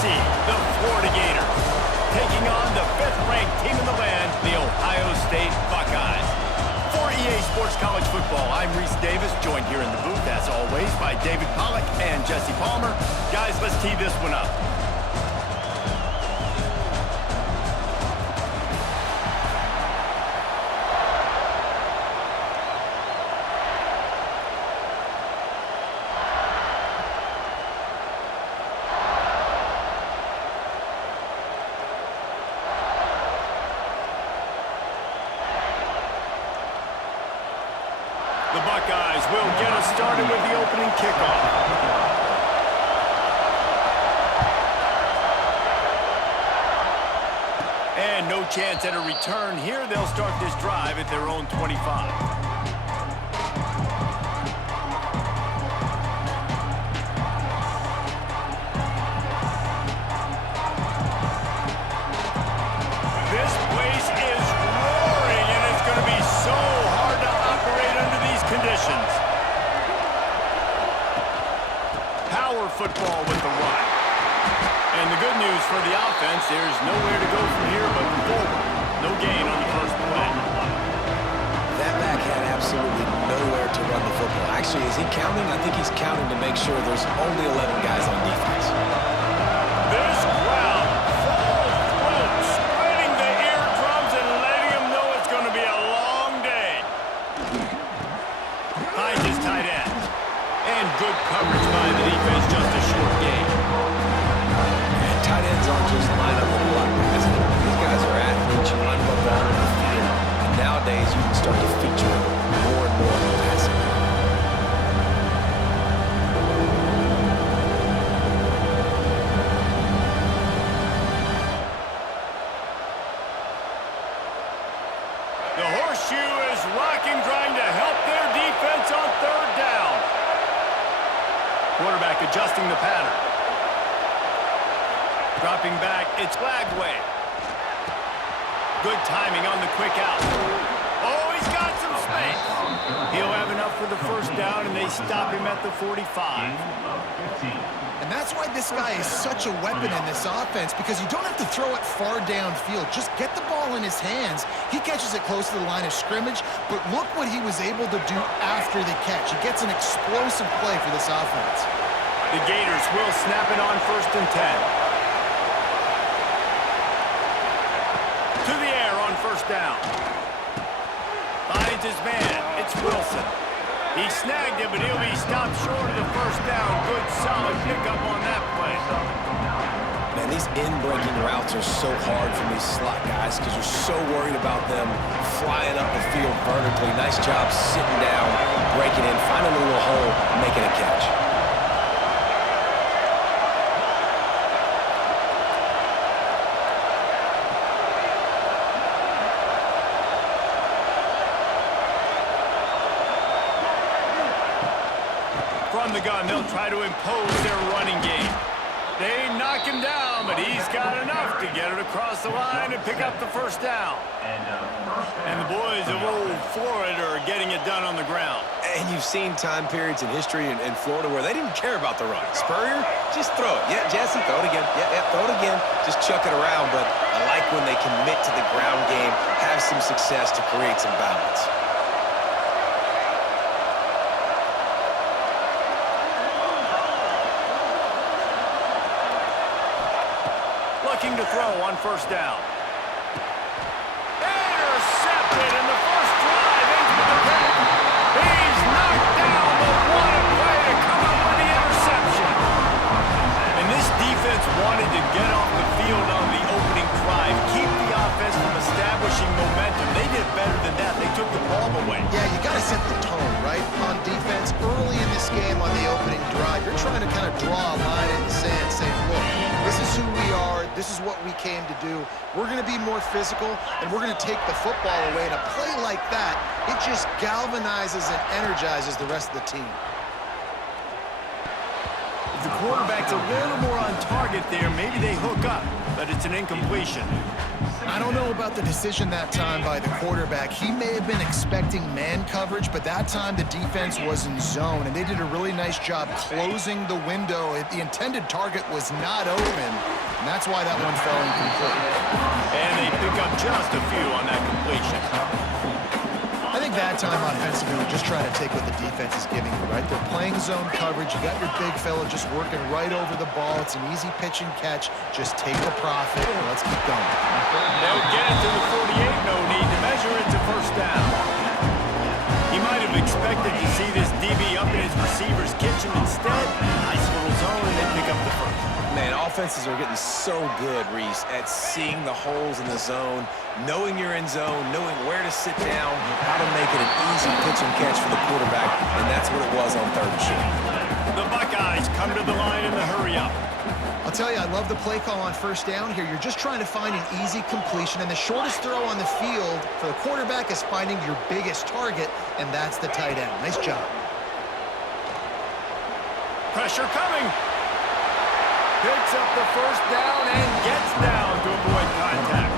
seed, the Florida Gators, taking on the 5th-ranked team in the land, the Ohio State Buckeyes. For EA Sports College Football, I'm Reese Davis, joined here in the booth, as always, by David Pollack and Jesse Palmer. Guys, let's tee this one up. The Buckeyes will get us started with the opening kickoff. And no chance at a return here. They'll start this drive at their own 25. Football with the run. And the good news for the offense, there's nowhere to go from here but forward. No gain on the first play. That back had absolutely nowhere to run the football. Actually, is he counting? I think he's counting to make sure there's only 11 guys on defense. This crowd full throat, spreading the eardrums and letting them know it's going to be a long day. Finds his tight end. And good coverage by the defense, just a short gain. And tight ends aren't just line up and block guys. These guys are athletes. You line them up all over the field. And nowadays, you can start to feature more and more in the passing game. The horseshoe is rocking, trying to help their defense on 3rd down. Quarterback adjusting the pattern. Dropping back, it's Lagway. Good timing on the quick out. Oh, he's got some space. He'll have enough for the first down, and they stop him at the 45. And that's why this guy is such a weapon in this offense, because you don't have to throw it far downfield. Just get the ball in his hands. He catches it close to the line of scrimmage, but look what he was able to do after the catch. He gets an explosive play for this offense. The Gators will snap it on 1st and 10. To the air on 1st down. Finds his man. It's Wilson. He snagged it, but he'll be stopped short of the 1st down. Good, solid pickup on that play. Man, these in-breaking routes are so hard for these slot guys because you're so worried about them flying up the field vertically. Nice job sitting down, breaking in, finding a little hole, making a catch. From the gun, they'll try to impose their running game. They knock him down, but he's got enough to get it across the line and pick up the 1st down. And the boys of old Florida are getting it done on the ground. And you've seen time periods in history in Florida where they didn't care about the run. Spurrier, just throw it. Yeah, Jesse, throw it again. Yeah, throw it again. Just chuck it around. But I like when they commit to the ground game, have some success to create some balance. Looking to throw on 1st down. Intercepted, and the first drive ends with the pick. He's knocked down, but what a play to come up with the interception. And this defense wanted to get off the field on the opening drive, keep the offense from establishing momentum. They did better than that. They took the ball away. Yeah, you got to set the tone, right? On defense, early in this game on the opening drive, you're trying to kind of draw a line in the sand, saying, look, this is who we are. This is what we came to do. We're going to be more physical, and we're going to take the football away. And a play like that, it just galvanizes and energizes the rest of the team. If the quarterback's a little more on target there, maybe they hook up, but it's an incompletion. I don't know about the decision that time by the quarterback. He may have been expecting man coverage, but that time the defense was in zone, and they did a really nice job closing the window. The intended target was not open, and that's why that one fell incomplete. And they pick up just a few on that completion. I think that time offensively, we're just trying to take what the defense is giving you, right? They're playing zone coverage. You got your big fella just working right over the ball. It's an easy pitch and catch. Just take the profit, and let's keep going. They'll get it to the 48. No need to measure it to first down. He might have expected to see this DB up in his receiver's kitchen. Instead, nice little zone, and they pick up the first. Man, offenses are getting so good, Reese, at seeing the holes in the zone, knowing you're in zone, knowing where to sit down, how to make it an easy pitch and catch for the quarterback, and that's what it was on third and short. The Buckeyes come to the line in the hurry-up. I'll tell you, I love the play call on first down here. You're just trying to find an easy completion, and the shortest throw on the field for the quarterback is finding your biggest target, and that's the tight end. Nice job. Pressure coming. Picks up the first down and gets down to avoid contact.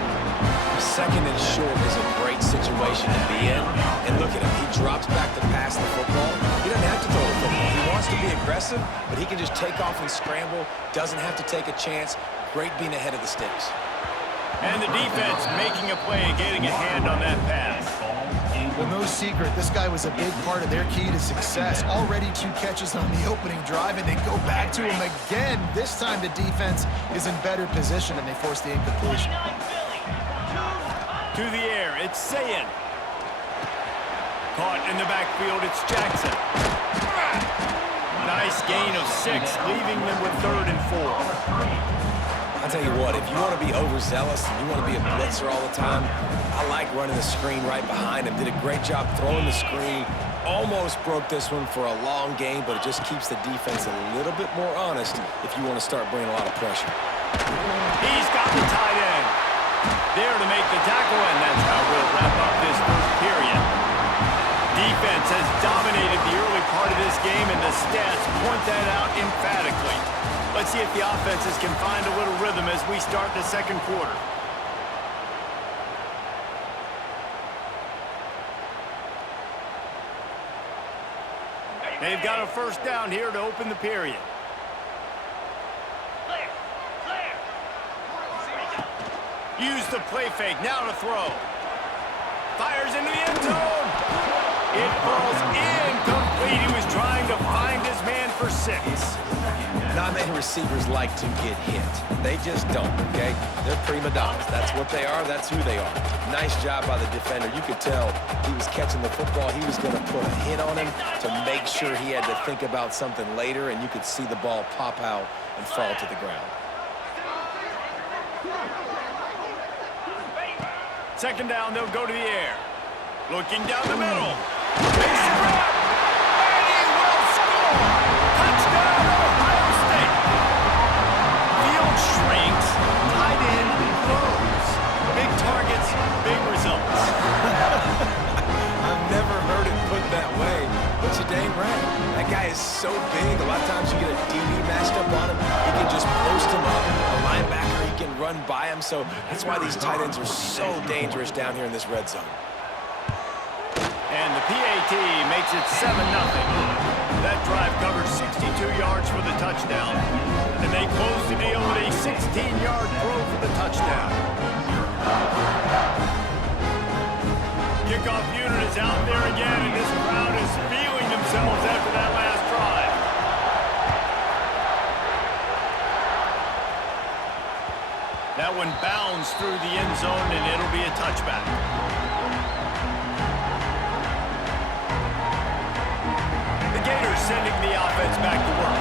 Second and short is a great situation to be in. And look at him. He drops back to pass the football. He doesn't have to throw the football. He wants to be aggressive, but he can just take off and scramble. Doesn't have to take a chance. Great being ahead of the sticks. And the defense making a play and getting a hand on that pass. Well, no secret, this guy was a big part of their key to success. Already 2 catches on the opening drive, and they go back to him again. This time the defense is in better position, and they force the incompletion. To the air, it's Sayin. Caught in the backfield, it's Jackson. Nice gain of 6, leaving them with 3rd and 4. I'll tell you what, if you want to be overzealous and you want to be a blitzer all the time, I like running the screen right behind him. Did a great job throwing the screen. Almost broke this one for a long game, but it just keeps the defense a little bit more honest if you want to start bringing a lot of pressure. He's got the tight end. There to make the tackle, and that's how we'll wrap up this first period. Defense has dominated the early part of this game, and the stats point that out emphatically. Let's see if the offenses can find a little rhythm as we start the second quarter. They've got a first down here to open the period. Use the play fake, now to throw. Fires into the end zone. It falls incomplete. He was trying to find his man for 6. Not many receivers like to get hit. They just don't, okay? They're prima donnas. That's what they are. That's who they are. Nice job by the defender. You could tell he was catching the football. He was going to put a hit on him to make sure he had to think about something later, and you could see the ball pop out and fall to the ground. Second down, they'll go to the air. Looking down the middle. Mason grab. And he will score. Touchdown, Ohio State. Field shrinks. Tight end grows. Big targets, big results. I've never heard it put that way, but you're dang right. That guy is so big. A lot of times you get a DB matched up on him. He can just post him up. A linebacker, he can run by him. So that's why these tight ends are so dangerous down here in this red zone. And the PAT makes it 7-0. That drive covered 62 yards for the touchdown. And they close the deal with a 16-yard throw for the touchdown. Kickoff unit is out there again, and this crowd is feeling themselves after that last drive. That one bounds through the end zone, and it'll be a touchback. The Gators sending the offense back to work.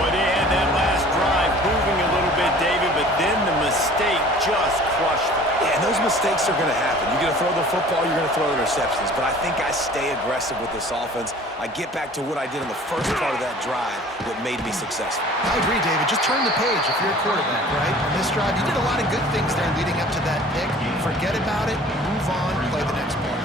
Boy, they had that last drive moving a little bit, David, but then the mistake just crushed them. Yeah, and those mistakes are going to happen. You're going to throw the football, you're going to throw interceptions. But I think I stay aggressive with this offense. I get back to what I did in the first part of that drive that made me successful. I agree, David. Just turn the page if you're a quarterback, right? On this drive, you did a lot of good things there leading up to that pick. Forget about it, move on, play the next play.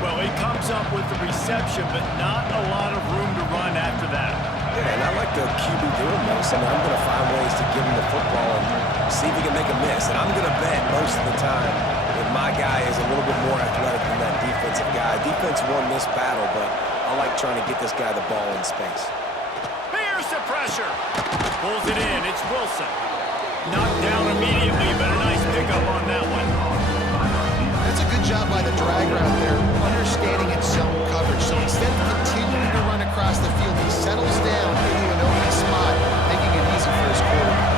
Well, he comes up with the reception, but not a lot of room to run after that. Yeah, and I like the QB doing this. I mean, I'm going to find ways to give him the football and see if he can make a miss. And I'm going to bet most of the time that my guy is a little bit more athletic than that defensive guy. Defense won this battle, but I like trying to get this guy the ball in space. Here's the pressure. Pulls it in. It's Wilson. Knocked down immediately, but a nice pickup on that one. That's a good job by the dragger out there, understanding its zone coverage. So instead of continuing to run across the field, he settles down into an open spot, making it easy for his quarterback.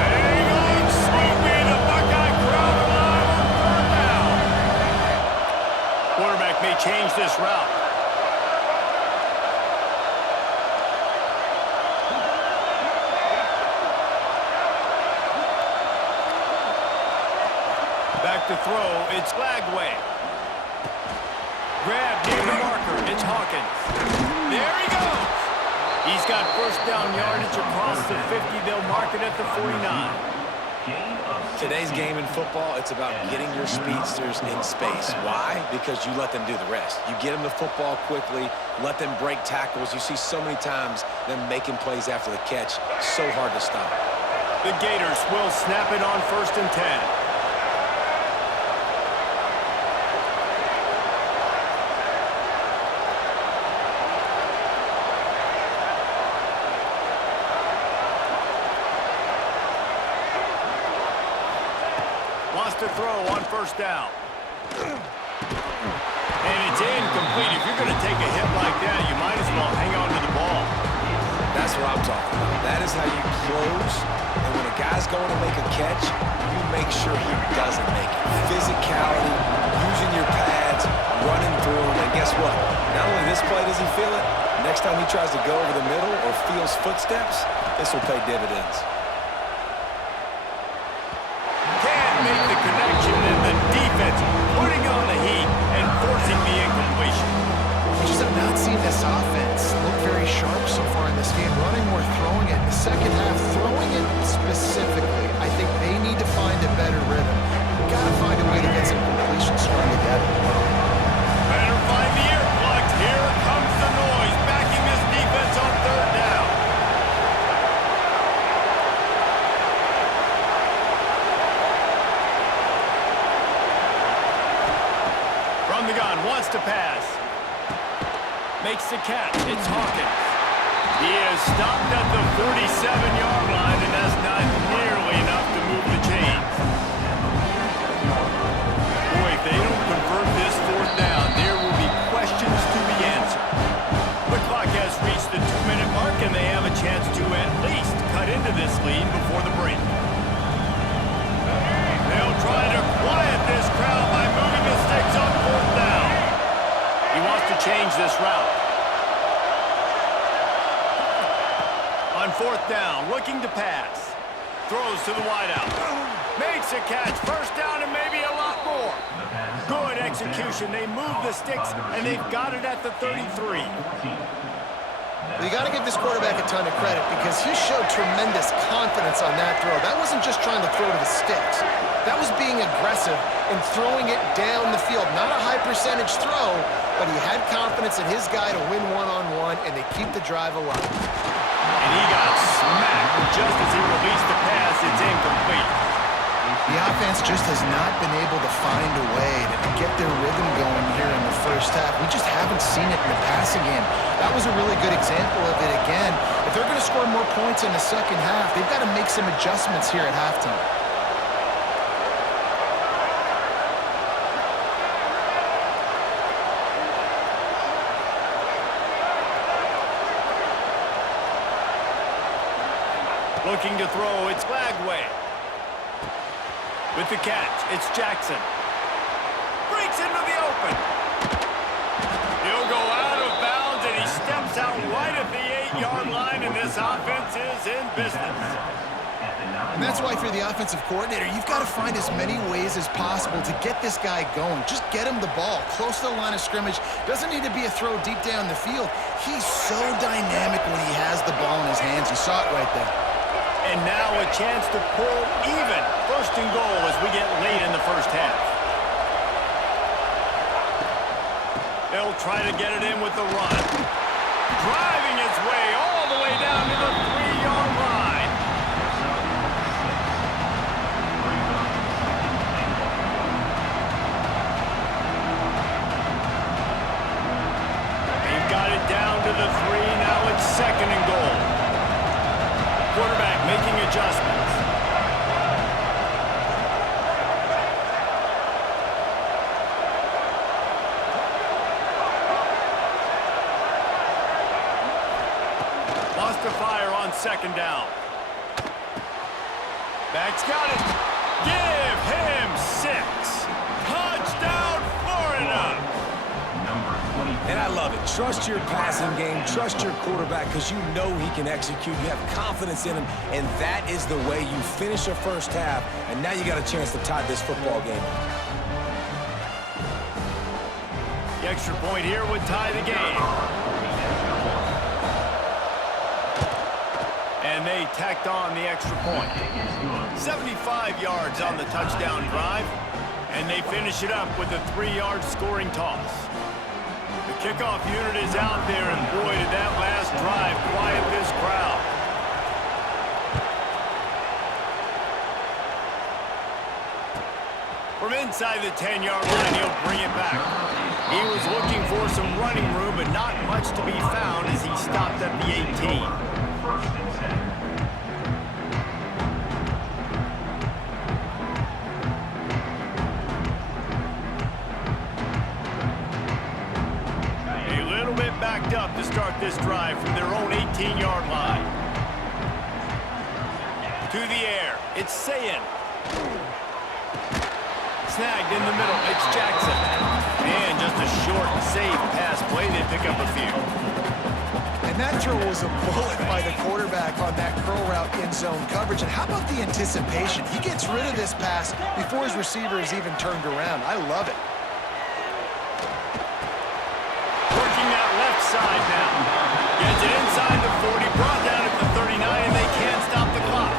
Hang on, Snoopy, the Buckeye crowd alive on third down. Quarterback may change this route. Back to throw, it's Lagway. Grab near the marker, it's Hawkins. There he goes. He's got first down yardage across the 50. They'll mark it at the 49. Today's game in football, it's about getting your speedsters in space. Why? Because you let them do the rest. You get them the football quickly, let them break tackles. You see so many times them making plays after the catch. So hard to stop. The Gators will snap it on 1st and 10. Wants to throw on 1st down. And it's incomplete. If you're going to take a hit like that, you might as well hang on to the ball. That's what I'm talking about. That is how you close. And when a guy's going to make a catch, you make sure he doesn't make it. Physicality, using your pads, running through him. And guess what? Not only this play does he feel it, next time he tries to go over the middle or feels footsteps, this will pay dividends. Make the connection, and the defense putting on the heat and forcing the incompletion. We just have not seen this offense look very sharp so far in this game. Running more, throwing it. In the second half, throwing it specifically. I think they need to find a better rhythm. We've got to find a way to get some completion strung together. Better find the earplugs. Here comes the noise, backing this defense on 3rd down. From the gun, wants to pass. Makes the catch. It's Hawkins. He is stopped at the 47-yard line, and that's not nearly enough to move the chains. Boy, if they don't convert this 4th down, there will be questions to be answered. The clock has reached the 2-minute mark, and they have a chance to at least cut into this lead before the break. They'll try to quiet this crowd by moving the sticks on 4th down. He wants to change this route. On 4th down, looking to pass. Throws to the wideout. Makes a catch. 1st down and maybe a lot more. Good execution. They move the sticks, and they've got it at the 33. You got to give this quarterback a ton of credit because he showed tremendous confidence on that throw. That wasn't just trying to throw to the sticks. That was being aggressive and throwing it down the field. Not a high percentage throw, but he had confidence in his guy to win one-on-one, and they keep the drive alive. And he got smacked just as he released the pass. It's incomplete. The offense just has not been able to find a way to get their rhythm going here in the first half. We just haven't seen it in the passing game. That was a really good example of it again. If they're going to score more points in the second half, they've got to make some adjustments here at halftime. Looking to throw, it's Lagway. With the catch, it's Jackson. Breaks into the open. He'll go out of bounds, and he steps out right at the 8-yard line, and this offense is in business. And that's why, for the offensive coordinator, you've got to find as many ways as possible to get this guy going. Just get him the ball close to the line of scrimmage. Doesn't need to be a throw deep down the field. He's so dynamic when he has the ball in his hands. You saw it right there. And now a chance to pull even. 1st and goal as we get late in the first half. They'll try to get it in with the run. Driving its way all the way down to the 3-yard line. quarterback making adjustments. Lost to fire on second down. Back's got it. Give him 6. Touchdown, Florida. And I love it. Trust your passing game. Trust your quarterback because you know he can execute. You have confidence in him, and that is the way you finish a first half, and now you got a chance to tie this football game. The extra point here would tie the game. And they tacked on the extra point. 75 yards on the touchdown drive, and they finish it up with a 3-yard scoring toss. The kickoff unit is out there, and boy, did that last drive quiet this crowd. From inside the 10-yard line, he'll bring it back. He was looking for some running room, but not much to be found as he stopped at the 18. Backed up to start this drive from their own 18-yard line. To the air, it's Sayin. Snagged in the middle, it's Jackson. And just a short, safe pass play, they pick up a few. And that throw was a bullet by the quarterback on that curl route in zone coverage. And how about the anticipation? He gets rid of this pass before his receiver is even turned around. I love it. Side now. Gets it inside the 40, brought down at the 39, and they can't stop the clock.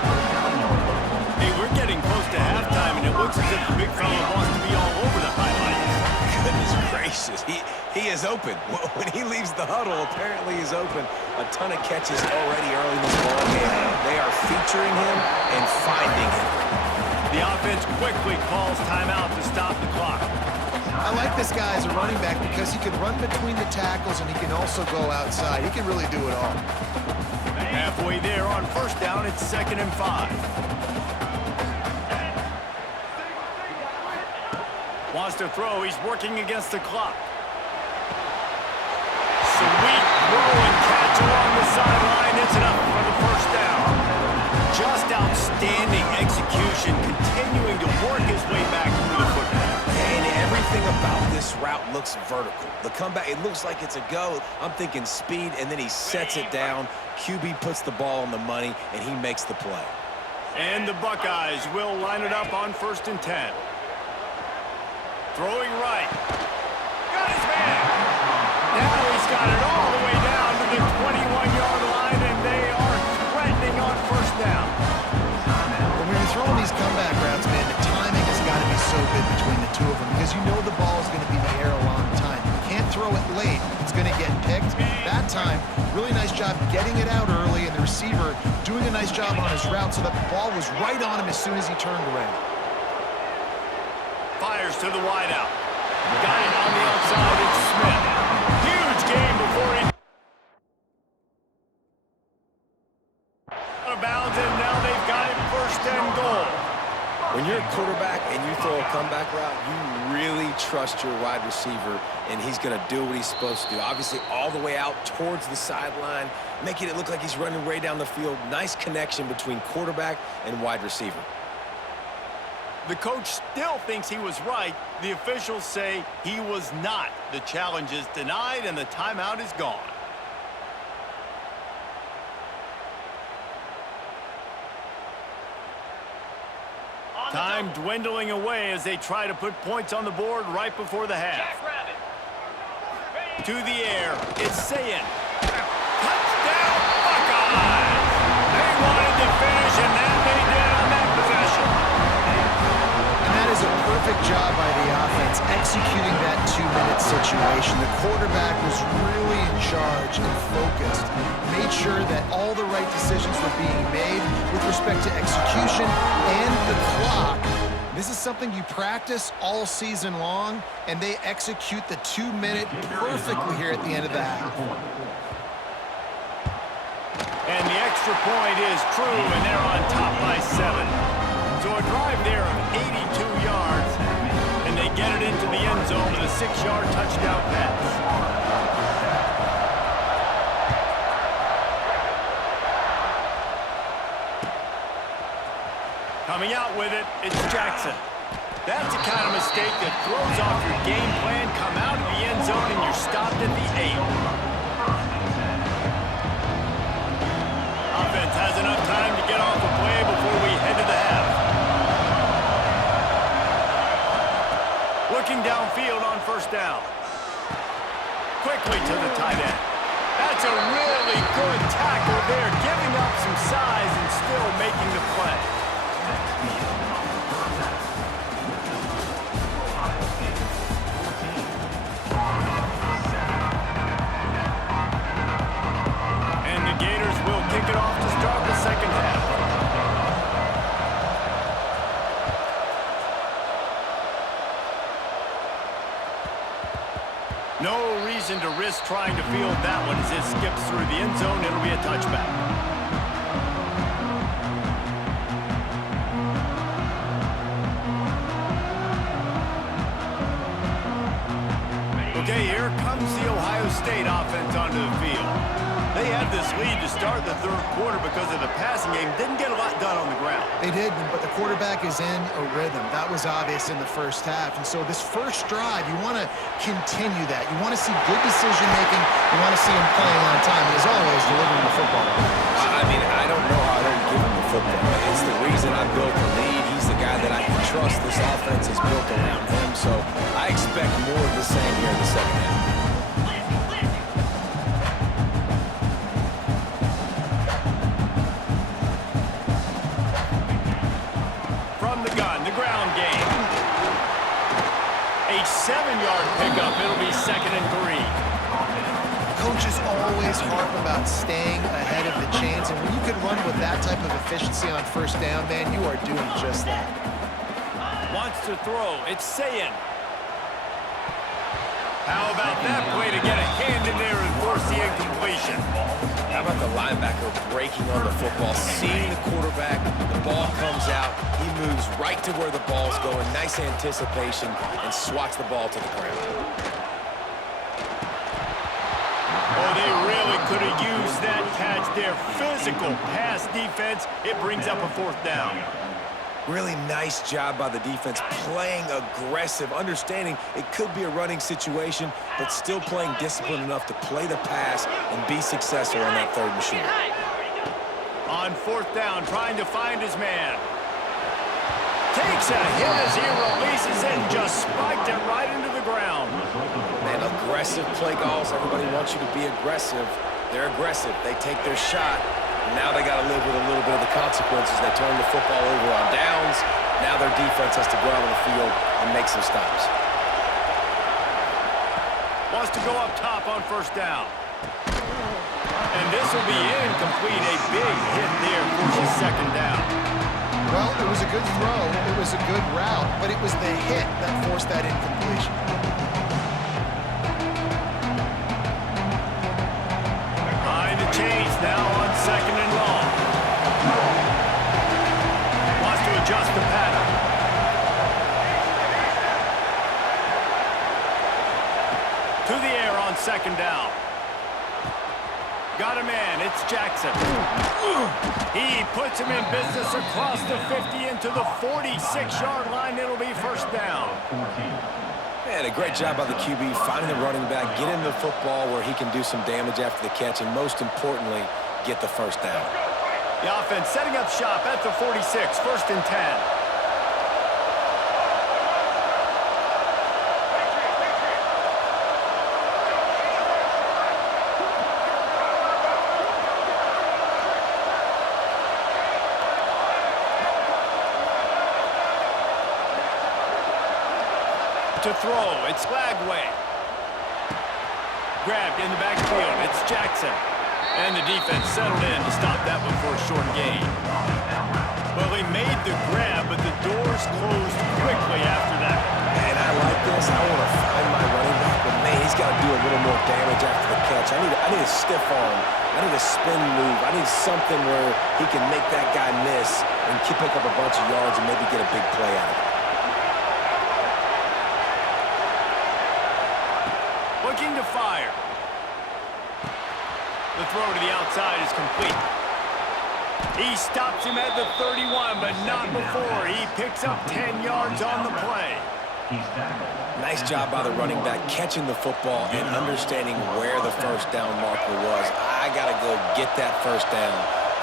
Hey, we're getting close to halftime, and it looks as if the big fella wants to be all over the highlights. Goodness gracious, he is open. When he leaves the huddle, apparently he's open. A ton of catches already early in this ball game. They are featuring him and finding him. The offense quickly calls timeout to stop the clock. I like this guy as a running back because he can run between the tackles and he can also go outside. He can really do it all. Halfway there on first down, it's 2nd and 5. Wants to throw, he's working against the clock. Sweet throw and catch along the sideline. It's enough for the first down. Just outstanding execution, continuing to work his way back through the football. And everything about this route looks vertical. The comeback, it looks like it's a go. I'm thinking speed, and then he sets it down. QB puts the ball on the money, and he makes the play. And the Buckeyes will line it up on 1st and 10. Throwing right. Got his man. Now he's got it all the way down to the 21-yard line, and they are threatening on first down. When you're throwing these comeback routes, man, the timing has got to be so good between the two of them because you know the ball is going to be in the air a long time. You can't throw it late. It's going to get picked. That time, really nice job getting it out early, and the receiver doing a nice job on his route so that the ball was right on him as soon as he turned around. Fires to the wideout. Got it on the outside. It's Smith. Huge game before he... out of bounds, and now they've got it 1st and goal. When you're a quarterback and you throw a comeback route, you really trust your wide receiver, and he's going to do what he's supposed to do. Obviously, all the way out towards the sideline, making it look like he's running way down the field. Nice connection between quarterback and wide receiver. The coach still thinks he was right. The officials say he was not. The challenge is denied, and the timeout is gone. Time dwindling away as they try to put points on the board right before the half. To the air, it's Sayin. Touchdown, Buckeyes! They wanted to finish, and that they did on that possession. And that is a perfect job by the offense, executing that 2-minute situation. The quarterback was really in charge and focused, made sure that all the right decisions were being made with respect to execution and the clock. This is something you practice all season long, and they execute the 2-minute perfectly here at the end of the half. And the extra point is true, and they're on top by 7. So a drive there of 82 yards, and they get it into the end zone with a 6-yard touchdown pass. Coming out with it, it's Jackson. That's the kind of mistake that throws off your game plan. Come out of the end zone and you're stopped at the 8. Offense has enough time to get off the play before we head to the half. Looking downfield on first down. Quickly to the tight end. That's a really good tackle there, giving up some size and still making the play. Kick it off to start the second half. No reason to risk trying to field that one as it skips through the end zone. It'll be a touchback. Okay, here comes the Ohio State offense onto the field. They had this lead to start the third quarter because of the passing game. Didn't get a lot done on the ground. They did, but the quarterback is in a rhythm. That was obvious in the first half. And so this first drive, you want to continue that. You want to see good decision-making. You want to see him playing on time. And as always, delivering the football. I mean, I don't know how I don't give him the football. It's the reason I built the lead. He's the guy that I can trust. This offense is built around him. So I expect more of the same here in the second half. A 7-yard pickup. It'll be 2nd and 3. Coaches always harp about staying ahead of the chains, and when you can run with that type of efficiency on first down, man, you are doing just that. Wants to throw. It's Sayin. How about that play to get a hand in there and force the incompletion? How about the linebacker breaking on the football, seeing the quarterback, the ball comes out, he moves right to where the ball's going, nice anticipation, and swats the ball to the ground. Oh, they really could have used that catch there. Physical pass defense. It brings up a 4th down. Really nice job by the defense, playing aggressive, understanding it could be a running situation, but still playing disciplined enough to play the pass and be successful on that third and short. On 4th down, trying to find his man. Takes a hit as he releases it and just spiked it right into the ground. Man, aggressive play calls. Everybody wants you to be aggressive. They're aggressive. They take their shot. Now they got to live with a little bit of the consequences. They turn the football over on downs. Now their defense has to go out on the field and make some stops. Wants to go up top on first down. And this will be incomplete. A big hit there for 2nd down. Well, it was a good throw. It was a good route, but it was the hit that forced that incompletion. Behind the chains now on 2nd and long. Wants to adjust the pattern. To the air on 2nd down. Got a man, it's Jackson. He puts him in business across the 50 into the 46-yard line. It'll be 1st down. Man, a great job by the QB, finding the running back, get him the football where he can do some damage after the catch, and most importantly, get the 1st down. The offense setting up shop at the 46, 1st and 10. To throw, it's Flagway. Grabbed in the backfield, it's Jackson. And the defense settled in to stop that one for a short gain. Well, they made the grab, but the doors closed quickly after that. And I like this. I want to find my running back. When man, he's got to do a little more damage after the catch. I need a stiff arm. I need a spin move. I need something where he can make that guy miss and pick up a bunch of yards and maybe get a big play out of it. Looking to fire. The throw to the outside is complete. He stops him at the 31, but not before. He picks up 10 yards on the play. Nice job by the running back catching the football and understanding where the first down marker was. I got to go get that first down.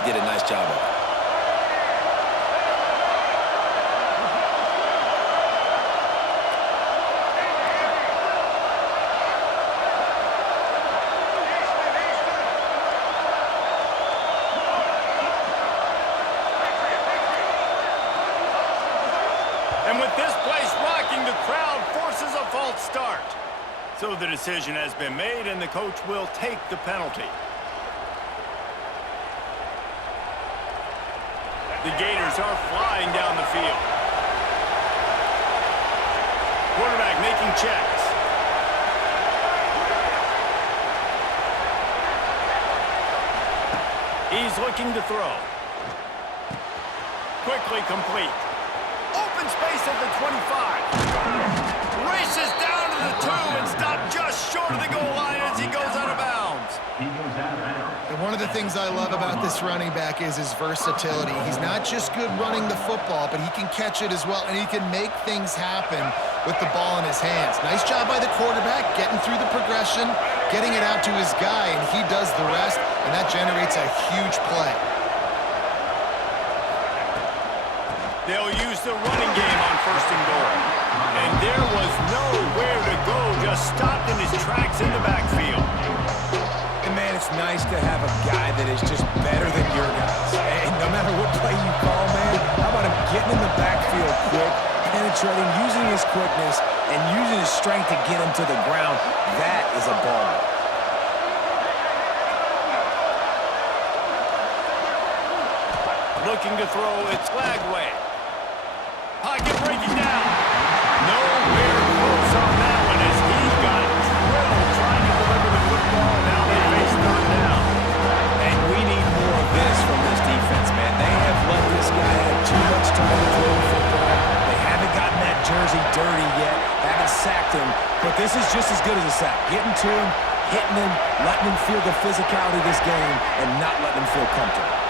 Did a nice job of it. And with this place rocking, the crowd forces a false start. So the decision has been made, and the coach will take the penalty. The Gators are flying down the field. Quarterback making checks. He's looking to throw. Quickly complete. Open space at the 25. Races down to the 2 and stopped just short of the goal line as he goes out of bounds. And one of the things I love about this running back is his versatility. He's not just good running the football, but he can catch it as well, and he can make things happen with the ball in his hands. Nice job by the quarterback, getting through the progression, getting it out to his guy, and he does the rest, and that generates a huge play. They'll use the running game on 1st and goal. And there was nowhere to go, just stopped in his tracks in the backfield. And man, it's nice to have a guy that is just better than your guys. And no matter what play you call, man, how about him getting in the backfield quick, penetrating, using his quickness, and using his strength to get him to the ground. That is a ball. Looking to throw, it's Lagway. Pocket breaking down. Nowhere close on that one as he got drilled trying to deliver the football, and now they face 3rd down. And we need more of this from this defense, man. They have let this guy have too much time to throw the football. They haven't gotten that jersey dirty yet, haven't sacked him, but this is just as good as a sack. Getting to him, hitting him, letting him feel the physicality of this game, and not letting him feel comfortable.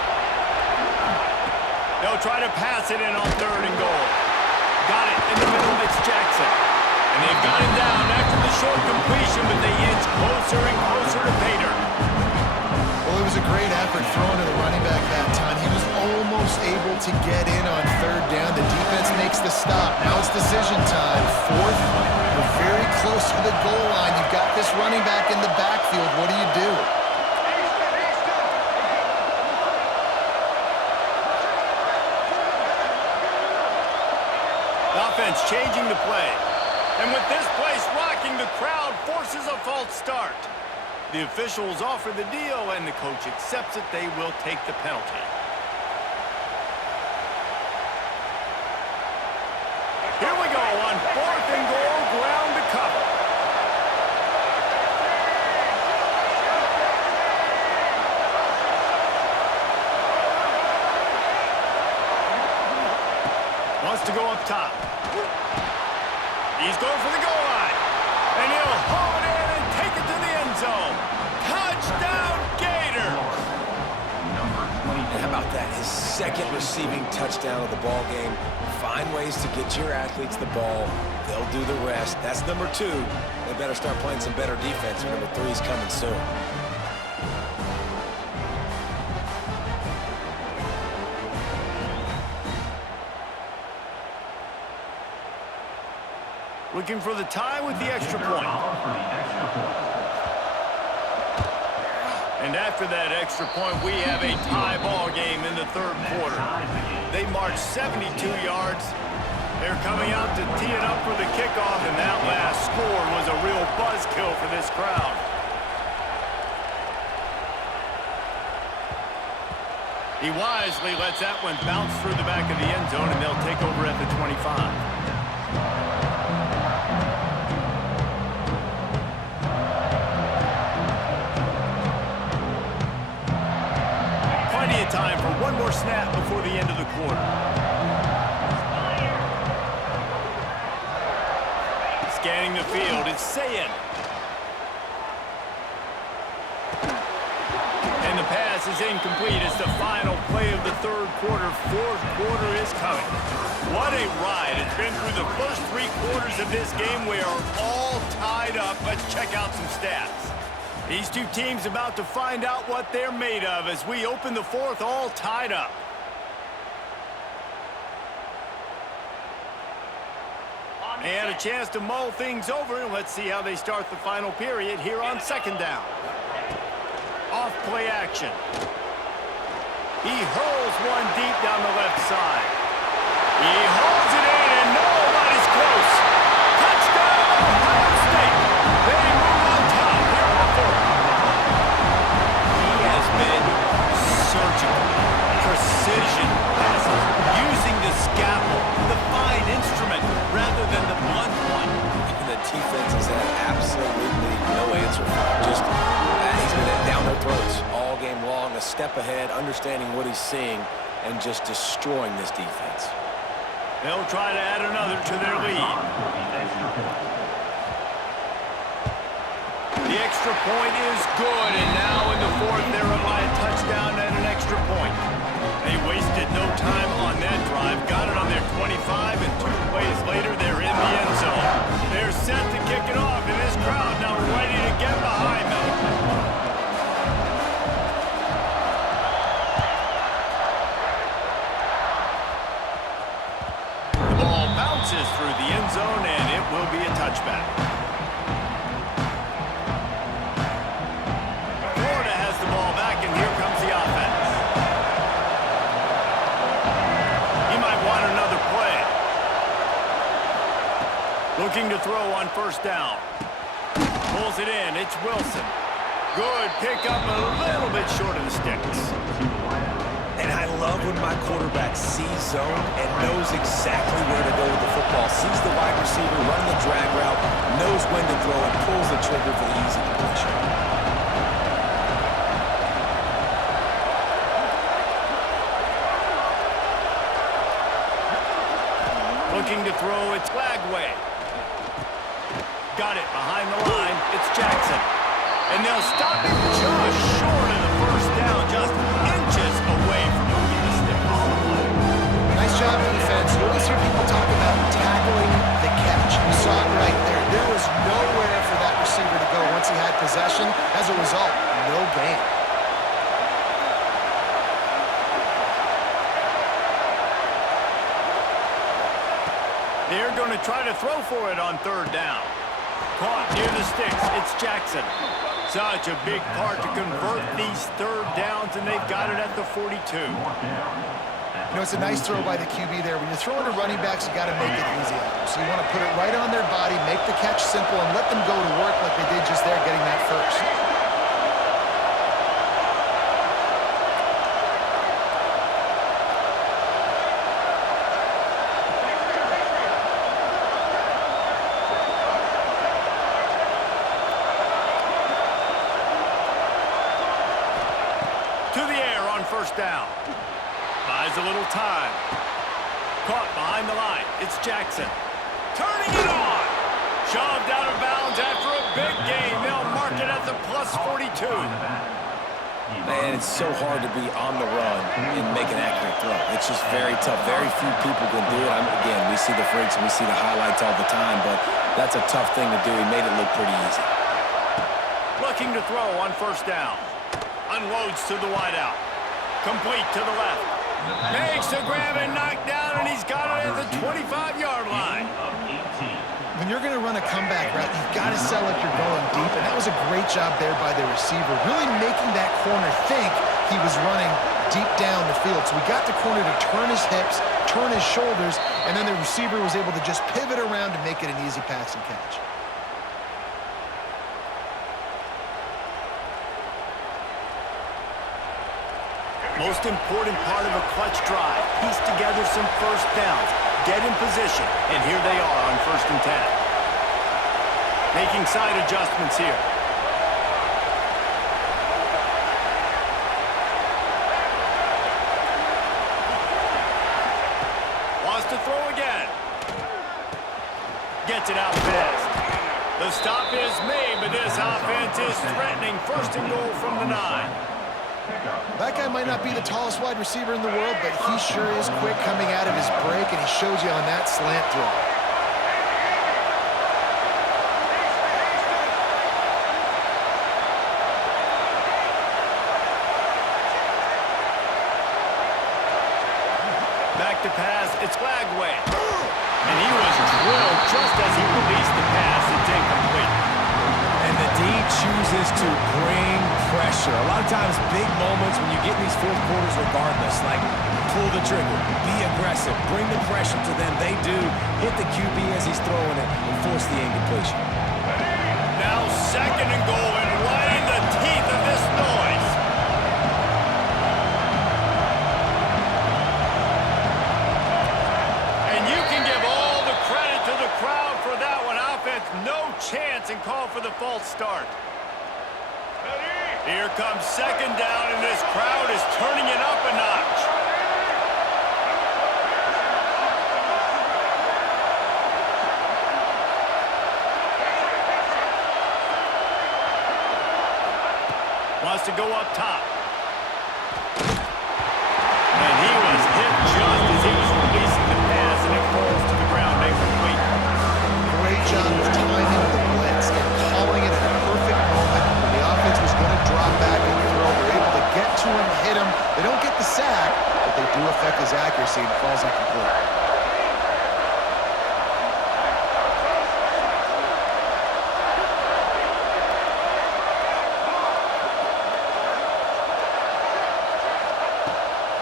They'll try to pass it in on 3rd and goal. Got it in the middle, it's Jackson. And they've got him down after the short completion, but they inch closer and closer to Pater. Well, it was a great effort throwing to the running back that time. He was almost able to get in on 3rd down. The defense makes the stop. Now it's decision time. 4th, we're very close to the goal line. You've got this running back in the backfield. What do you do? Offense changing the play. And with this place rocking, the crowd forces a false start. The officials offer the deal, and the coach accepts it. They will take the penalty. Here we go on 4th and goal, ground to cover. Wants to go up top. He's going for the goal line. And he'll haul it in and take it to the end zone. Touchdown, Gators! And how about that? His 2nd receiving touchdown of the ball game. Find ways to get your athletes the ball. They'll do the rest. That's number 2. They better start playing some better defense. Number 3's coming soon. Looking for the tie with the extra point. And after that extra point, we have a tie ball game in the 3rd quarter. They marched 72 yards. They're coming out to tee it up for the kickoff, and that last score was a real buzzkill for this crowd. He wisely lets that one bounce through the back of the end zone, and they'll take over at the 25. more snap before the end of the quarter. Scanning the field, it's Sayin. And the pass is incomplete. It's the final play of the third quarter. Fourth quarter is coming. What a ride. It's been through the first 3 quarters of this game. We are all tied up. Let's check out some stats. These two teams about to find out what they're made of as we open the fourth all tied up. And a chance to mull things over. Let's see how they start the final period here on second down. Off play action. He hurls one deep down the left side. He holds it in and nobody's close. Touchdown, Ohio State. They move on top here in the fourth. He has been surgical. Precision passes. Using the scalpel, the fine instrument, rather than the blunt one. And the defense has had absolutely no answer for him. Just he's been down their throats all game long, a step ahead, understanding what he's seeing, and just destroying this defense. They'll try to add another to their lead. The extra point is good, and now in the fourth, they're up by a touchdown and an extra point. They wasted no time on that drive, got it on their 25, and 2 plays later, they're in the end zone. They're set to kick it off, and this crowd now ready to get behind them. The ball bounces through the end zone, and it will be a touchback. Florida has the ball back, and here comes the offense. He might want another play. Looking to throw on first down. Pulls it in. It's Wilson. Good pickup, a little bit short of the sticks. And I love when my quarterback sees zone and knows exactly where to go with the football. Sees the wide receiver run the drag route, knows when to throw, and pulls the trigger for the easy completion. Looking to throw, it's Flagway. Got it behind the line. It's Jackson. And they'll stop him just short of the first down, just inches away from moving the sticks. Nice job, defense. You always hear people talk about tackling the catch. You saw it right there. There was nowhere for that receiver to go once he had possession. As a result, no gain. They're going to try to throw for it on third down. Caught near the sticks. It's Jackson. Such a big part to convert these third downs, and they've got it at the 42. You know, it's a nice throw by the QB there. When you're throwing to running backs, you got to make it easy on them. So you want to put it right on their body, make the catch simple, and let them go to work like they did just there, getting that first. First down. Buys a little time. Caught behind the line. It's Jackson. Turning it on. Shoved out of bounds after a big gain. They'll mark it at the plus 42. Man, it's so hard to be on the run and make an accurate throw. It's just very tough. Very few people can do it. Again, we see the freaks and we see the highlights all the time, but that's a tough thing to do. He made it look pretty easy. Looking to throw on first down. Unloads to the wideout. Complete to the left. Makes the grab and knocked down, and he's got it at the 25-yard line. When you're going to run a comeback route, you've got to sell like you're going deep, and that was a great job there by the receiver, really making that corner think he was running deep down the field. So we got the corner to turn his hips, turn his shoulders, and then the receiver was able to just pivot around to make it an easy pass and catch. Most important part of a clutch drive. Piece together some first downs. Get in position. And here they are on 1st and 10. Making side adjustments here. offense is threatening first and goal from the 9. That guy might not be the tallest wide receiver in the world, but he sure is quick coming out of his break, and he shows you on that slant throw. Back to pass, it's Lagway. And he was drilled just as he released the pass. It's incomplete. And the D chooses to bring pressure. A lot of times, big moments when you get in these fourth quarters regardless, like pull the trigger, be aggressive, bring the pressure to them. They do hit the QB as he's throwing it and force the incompletion. Now second and goal, and right in the teeth of this noise. And you can give all the credit to the crowd for that one. Offense, no chance, and call for the false start. Here comes second down, and this crowd is turning it up a notch. Wants to go up top. And he was hit just as he was releasing the pass, and it falls to the ground incomplete. Great job of timing the blitz and calling it at a perfect moment when the offense was going to drop back and throw. They're able to get to him, hit him. They don't get the sack, but they do affect his accuracy, and it falls incomplete.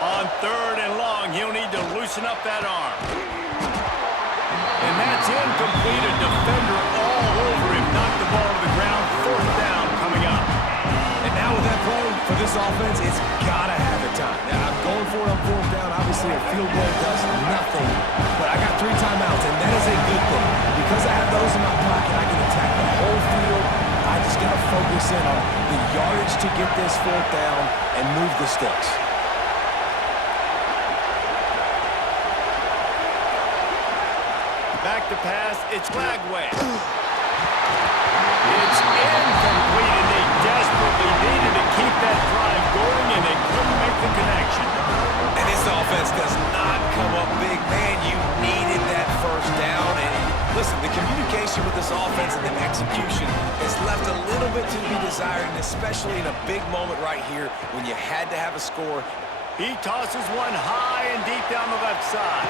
On third and long, he'll need to loosen up that arm. And that's incomplete. A defender all over him. Knocked the ball to the ground. Fourth down coming up. And now with that play, for this offense, it's got to have it time. Now, I'm going for it on fourth down. Obviously, a field goal does nothing. But I got 3 timeouts, and that is a good thing. Because I have those in my pocket, I can attack the whole field. I just got to focus in on the yardage to get this fourth down and move the sticks. Back to pass, it's Lagway. It's incomplete, and they desperately needed to keep that drive going, and they couldn't make the connection. And this offense does not come up big. Man, you needed that first down. And listen, the communication with this offense and the execution has left a little bit to be desired, and especially in a big moment right here when you had to have a score. He tosses one high and deep down the left side.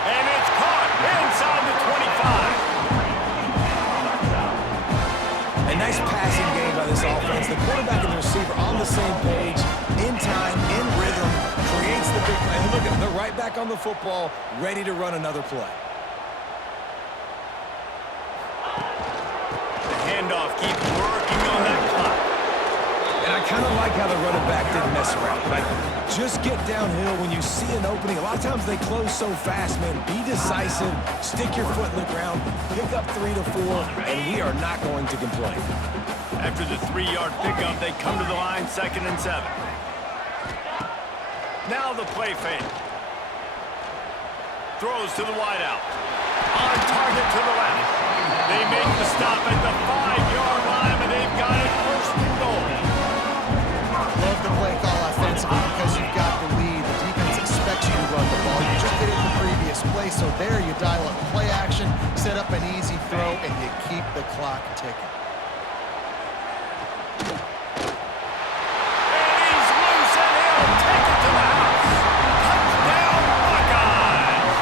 And it's caught inside the 25. A nice passing game by this offense. The quarterback and the receiver on the same page, in time, in rhythm, creates the big play. And look at them, they're right back on the football, ready to run another play. The handoff keeps working on that clock. And I kind of like how the running back didn't mess around. Like, just get downhill when you see an opening. A lot of times they close so fast, man. Be decisive, stick your foot in the ground, pick up 3 to 4, and we are not going to complain. After the 3-yard pickup, they come to the line, 2nd and 7. Now the play fake. Throws to the wideout. On target to the left. They make the stop at the 5-yard line, and they've got it first and goal. Love the play call offensively because you've got the lead. The defense expects you to run the ball. You just did it in the previous play, so there you dial up play action, set up an easy throw, and you keep the clock ticking. And he's loose, and he'll take it to the house. Touchdown, Buckeyes!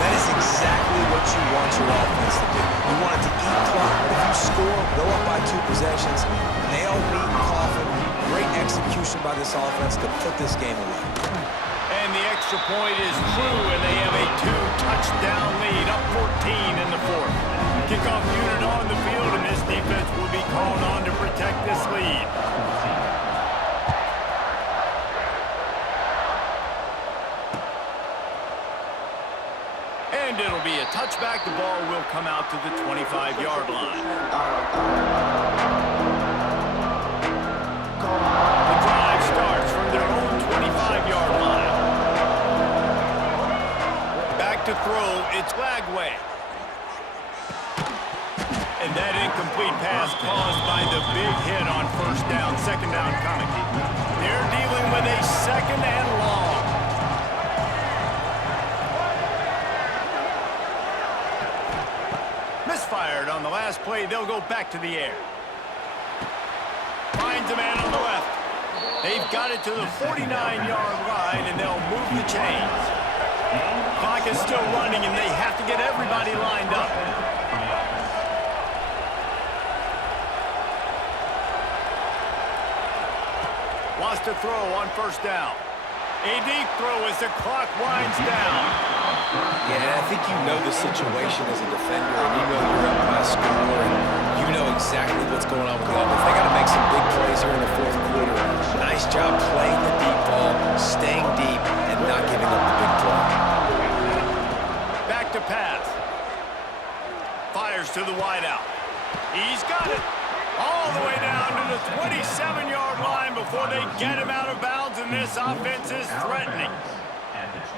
That is exactly what you want your offense to do. You want it to eat clock, but if you score, go up by 2 possessions, nail, meet, coffin. Great execution by this offense to put this game away. And the extra point is true, and they have a 2-touchdown lead, up 14 in the 4th. Kickoff unit on the field, and this defense will be called on to protect this lead. And it'll be a touchback. The ball will come out to the 25-yard line. The drive starts from their own 25-yard line. Back to throw, it's Lagway. And that incomplete was caused by the big hit on first down, second down coming. They're dealing with a second and long. Misfired on the last play. They'll go back to the air. Finds a man on the left. They've got it to the 49-yard line, and they'll move the chains. Clock is still running, and they have to get everybody lined up. Lost a throw on first down. A deep throw as the clock winds down. Yeah, I think you know the situation as a defender, and you know you're up by a score, and you know exactly what's going on with the offense. They got to make some big plays here in the fourth quarter. Nice job playing the deep ball, staying deep, and not giving up the big play. Back to pass. Fires to the wideout. He's got it. All the way down to the 27-yard line before they get him out of bounds, and this offense is threatening.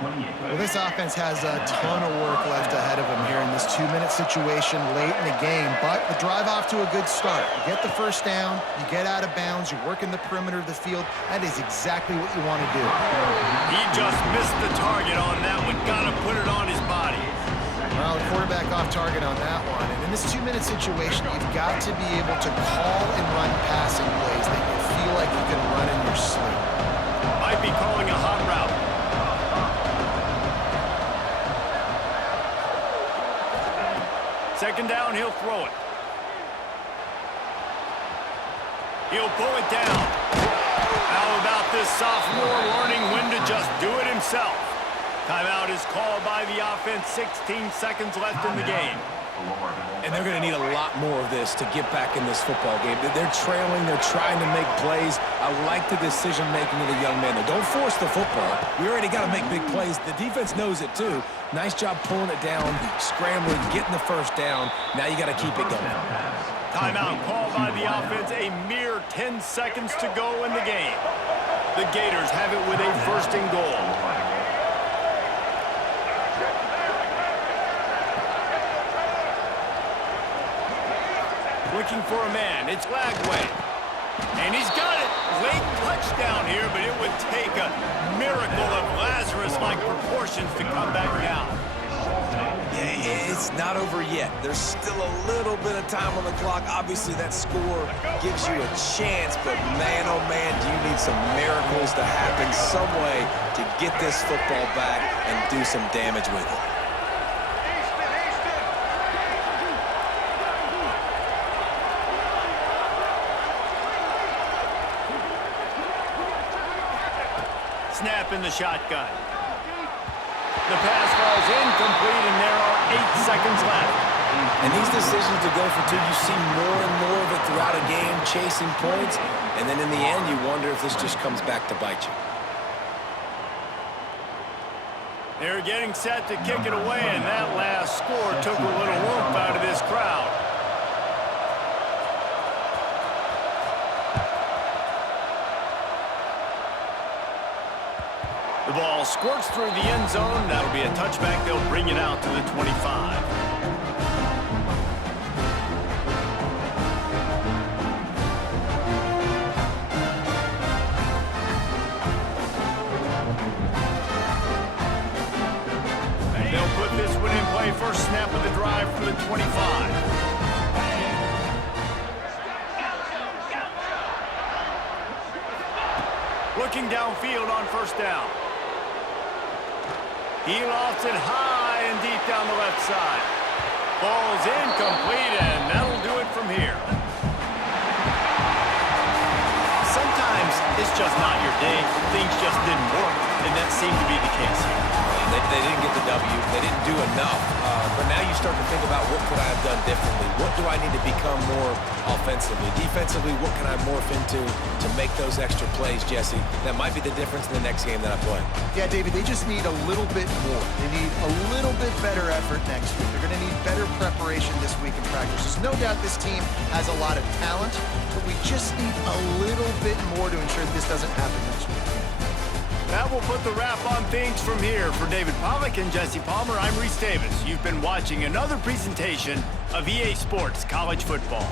Well, this offense has a ton of work left ahead of them here in this 2-minute situation late in the game, but the drive off to a good start. You get the first down, you get out of bounds, you're working the perimeter of the field. That is exactly what you want to do. He just missed the target on that one. Got to put it on his body. Well, the quarterback off target on that one. And in this 2-minute situation, you've got to be able to call and run passing plays that you feel like you can run in your sleep. Might be calling a hot route. Second down, he'll throw it. He'll pull it down. How about this sophomore learning when to just do it himself? Timeout is called by the offense. 16 seconds left in the game. And they're going to need a lot more of this to get back in this football game. They're trailing. They're trying to make plays. I like the decision-making of the young man. Don't force the football. We already got to make big plays. The defense knows it, too. Nice job pulling it down, scrambling, getting the first down. Now you got to keep it going. Timeout called by the offense. A mere 10 seconds to go in the game. The Gators have it with a first and goal. Looking for a man. It's Lagway. And he's got it. Late touchdown here, but it would take a miracle of Lazarus-like proportions to come back down. Yeah, it's not over yet. There's still a little bit of time on the clock. Obviously, that score gives you a chance, but man, oh man, do you need some miracles to happen some way to get this football back and do some damage with it. Snap in the shotgun. The pass falls incomplete, and there are 8 seconds left. And these decisions to go for two, you see more and more of it throughout a game, chasing points, and then in the end, you wonder if this just comes back to bite you. They're getting set to kick it away, and that last score took a little whoop out of this crowd. The ball squirts through the end zone. That'll be a touchback. They'll bring it out to the 25. They'll put this one in play. First snap of the drive from the 25. Looking downfield on first down. He lofts it high and deep down the left side. Ball's incomplete, and that'll do it from here. Sometimes it's just not your day. Things just didn't work, and that seemed to be the case here. They didn't get the W. They didn't do enough. But now you start to think about what could I have done differently? What do I need to become more offensively? Defensively, what can I morph into to make those extra plays, Jesse? That might be the difference in the next game that I play. Yeah, David, they just need a little bit more. They need a little bit better effort next week. They're going to need better preparation this week in practice. There's no doubt this team has a lot of talent, but we just need a little bit more to ensure this doesn't happen next week. That will put the wrap on things from here. For David Pollack and Jesse Palmer, I'm Reese Davis. You've been watching another presentation of EA Sports College Football.